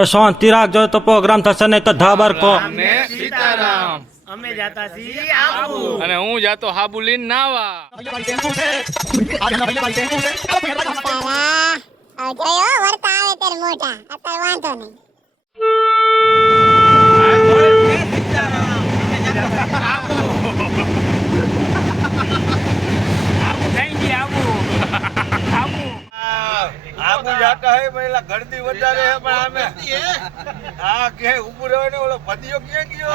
શાંતિ રાખજો તો પ્રોગ્રામ થશે નહીં તો ધાબર કો ને સીતારામ અમે જાતા છીએ આબુ અને હું જાતો હાબુ લઈને નાવા જયો વર્તા આવે ત્યારે મોટા અત્યારે વાંધો નહીં આબુ જાતા હે પહેલા ગળદી વધારે હે પણ આમે આ કે ઉભું રહ્યો ને ઓલો ભદિયો ક્યાં ગયો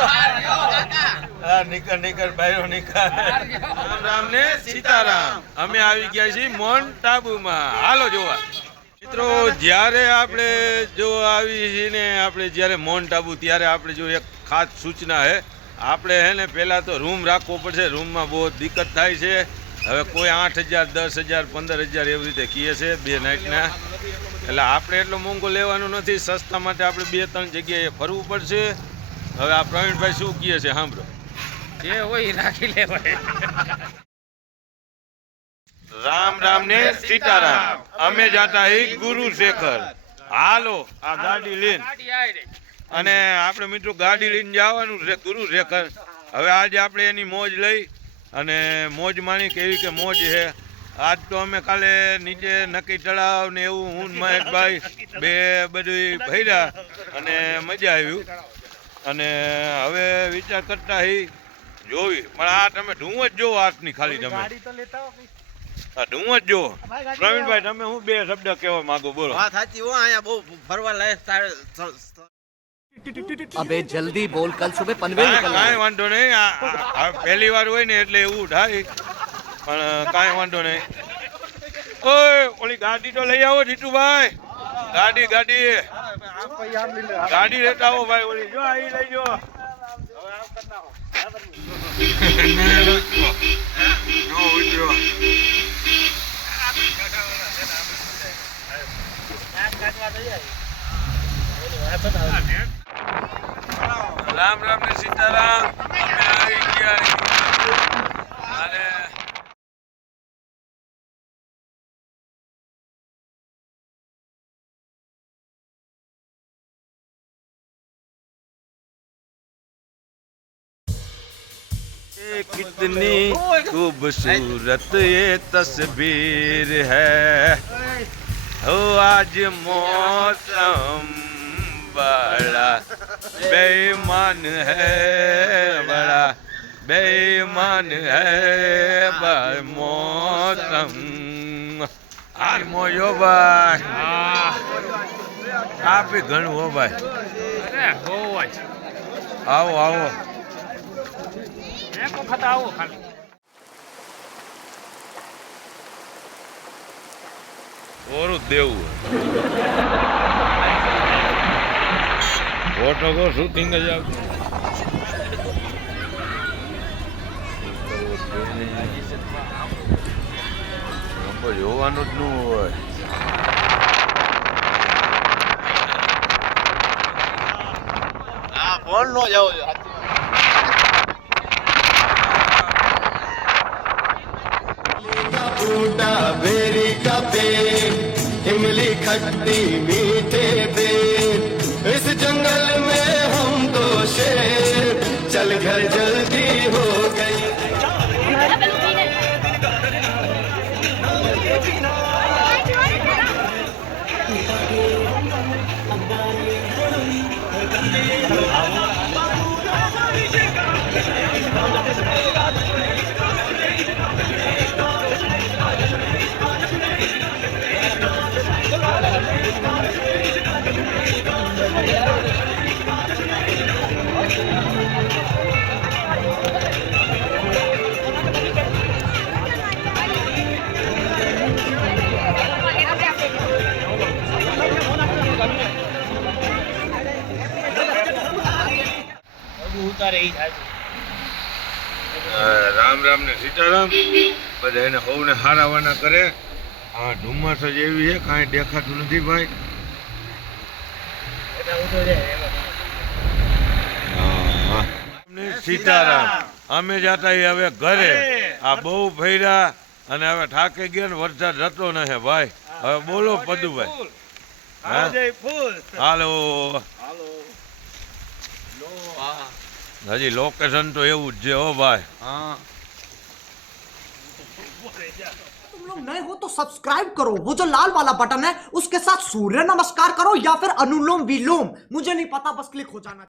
હા નીકળ બાયરો નીકળ રામ ને સીતારામ અમે આવી ગયા છીએ માઉન્ટ આબુમાં હાલો જોવા મિત્રો જ્યારે આપણે જો આવી છીએ ને આપણે જ્યારે માઉન્ટ આબુ ત્યારે આપણે જો એક ખાસ સૂચના હે આપણે હે ને પહેલાં તો રૂમ રાખવો પડશે રૂમમાં બહુ દિક્કત થાય છે હવે કોઈ 8,000 10,000 15,000 એવી રીતે કીએ છે 2 નાઇટના એટલે આપણે એટલો મોંઘો લેવાનો નથી સસ્તા માટે આપણે 2-3 જગ્યાએ ફરવું પડશે હવે આ પ્રવીણભાઈ શું કહે છે સાંભળો જે હોય રાખી લેવાય રામ રામ ને સીતારામ અમે જાતા હી ગુરુ શેખર હાલો આ ગાડી લઈને અને આપણે મિત્રો ગાડી લઈને જવાનું છે ગુરુ શેખર હવે આજે આપણે એની મોજ લઈ અને મોજ માણી કેવી કે મોજ છે આજ તો અમે કાલે નીચે નક્કી તળાવ ને એવું હું મહેશભાઈ બે બધું ભર્યા અને મજા આવ્યું અને હવે વિચાર કરતા હી જોવી પણ આ તમે ઢૂં જ જોવો હાથની ખાલી તમે હા ઢૂં જ જોવો પ્રવીણભાઈ તમે હું 2 શબ્દ કહેવા માંગો બોલો વાત સાચી હો અહીંયા બહુ ફરવા લાયક अबे जल्दी बोल कल सुबह पनवेल निकलना કાંઈ વાંધો નહીં આ પહેલી વાર હોય ને એટલે એવું થાય પણ કાંઈ વાંધો નહીં ઓય ઓલી ગાડી તો લઈ આવો જીતુભાઈ ગાડી લેતા આવો ભાઈ ઓલી જો અહીં લઈ જો રામ રામ ને સીતારામ અમે આવી ગયા અને कितनी खूबसूरत ये तस्वीर है हो आज मौसम बड़ा बेईमान है बड़ा बेईमान है मौसम आज मोयो भाई आप ही घणું હો ભાઈ અરે બહુ જ આવો આવો એક વખત આવો ખાલી ઓરું દેવું ફોટો કો શૂટિંગ જ આવતું જોવાનું જ ન હોય હા ફોન નો જાવ टूटा बेरी का पेड़ इमली खट्टी मीठे पेड़ इस जंगल में हम दो शेर चल घर जल्दी हो गई રામ રામ ને સીતારામ બધા એને સૌને હારાવાના કરે આ ધુમ્મસ જ એવી છે કાંઈ દેખાતું નથી ભાઈ સીતારામ અમે જાતા હવે ઘરે આ બહુ ફર્યા અને હવે થાકી ગયા ને વરસાદ જતો ન હે ભાઈ હવે બોલો પદુભાઈ હા? જય ફૂલ હાલો હજી લોકેશન તો એવું જ છે હો ભાઈ. तुम लोग नए हो तो सब्सक्राइब करो, वो जो लाल वाला बटन है उसके साथ सूर्य नमस्कार करो या फिर अनुलोम विलोम, मुझे नहीं पता, बस क्लिक हो जाना.